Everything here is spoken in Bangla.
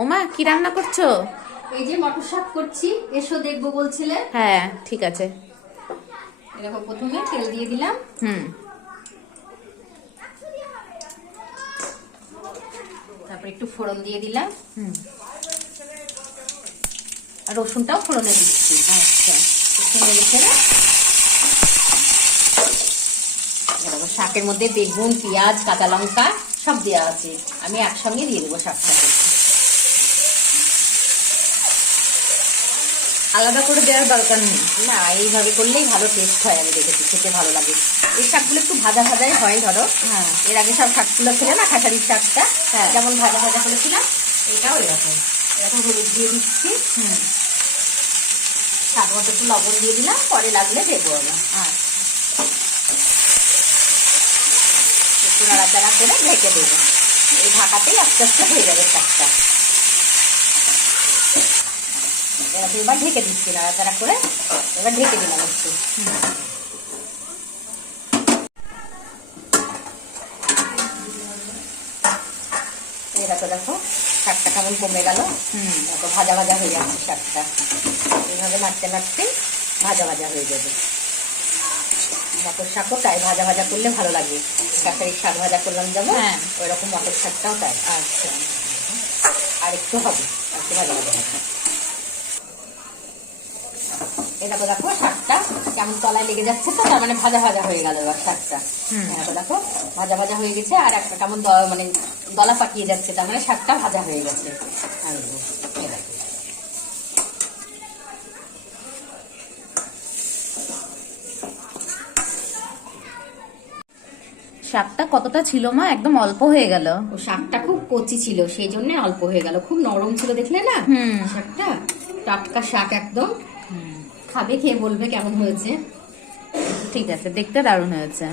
ওমা কি রান্না করছো? এই যে মটর শাক করছি, এসো দেখবো বলছিলে। হ্যাঁ ঠিক আছে। দেখো প্রথমে তেল দিয়ে দিলাম। তারপর একটু ফোড়ন দিয়ে দিলাম। আর রসুনটাও ফোড়নে দিচ্ছি। আচ্ছা একটু নেড়ে ছেড়ে শাকের মধ্যে বেগুন, পেঁয়াজ, কাঁচা লঙ্কা সব দেওয়া আছে, আমি একসঙ্গে দিয়ে দেবো শাকটাকে। আলাদা করে দেওয়ার দরকার নেই। না, এইভাবে করলেই ভালো টেস্ট হয়, আমি দেখেছি, খেতে ভালো লাগে। এই শাকগুলো একটু ভাজা ভাজাই হয়, ধরো। হ্যাঁ এর আগে সব শাকগুলো ছিল না, খেসারির শাকটা হ্যাঁ যেমন ভাজা ভাজা করেছিলাম, এটাও এরকম। এরকম হলুদ দিয়ে দিচ্ছি, স্বাদ মতো একটু লবণ দিয়ে দিলাম, পরে লাগলে দেবো আমরা। একটু নাড়াচাড়া করে ঢেকে দেবো। এই ঢাকাতেই আস্তে আস্তে হয়ে যাবে শাকটা। এরকম এবার ঢেকে দিচ্ছি নাড়াচাড়া করে, এবার ঢেকে দিলাম একটু। এরকম দেখো শাকটা কেমন কমে গেল, এত ভাজা ভাজা হয়ে যাচ্ছে শাকটা। এইভাবে নাড়তে নাড়তে ভাজা ভাজা হয়ে যাবে। মটর শাকও তাই ভাজা ভাজা করলে ভালো লাগে। শাকের শাক ভাজা করলাম যেমন, ওই রকম মটর শাকটাও তাই। আচ্ছা আর একটু হবে, আর একটু ভাজা ভাজা হবে। দেখো দেখো শাকটা কেমন তলায় লেগে যাচ্ছে, তো তার মানে ভাজা ভাজা হয়ে গেল এবার শাকটা। দেখো ভাজা ভাজা হয়ে গেছে, আর একটা কেমন মানে গলা পাকিয়ে যাচ্ছে, তার মানে শাকটা ভাজা হয়ে গেছে। শাকটা কতটা ছিল মা? একদম অল্প হয়ে গেল। ও শাকটা খুব কচি ছিল, সেই জন্য অল্প হয়ে গেল। খুব নরম ছিল, দেখলে না শাকটা? টাটকা শাক একদম। খাবে, খেয়ে বলবে কেমন হয়েছে। ঠিক আছে, দেখতে দারুণ হয়েছে।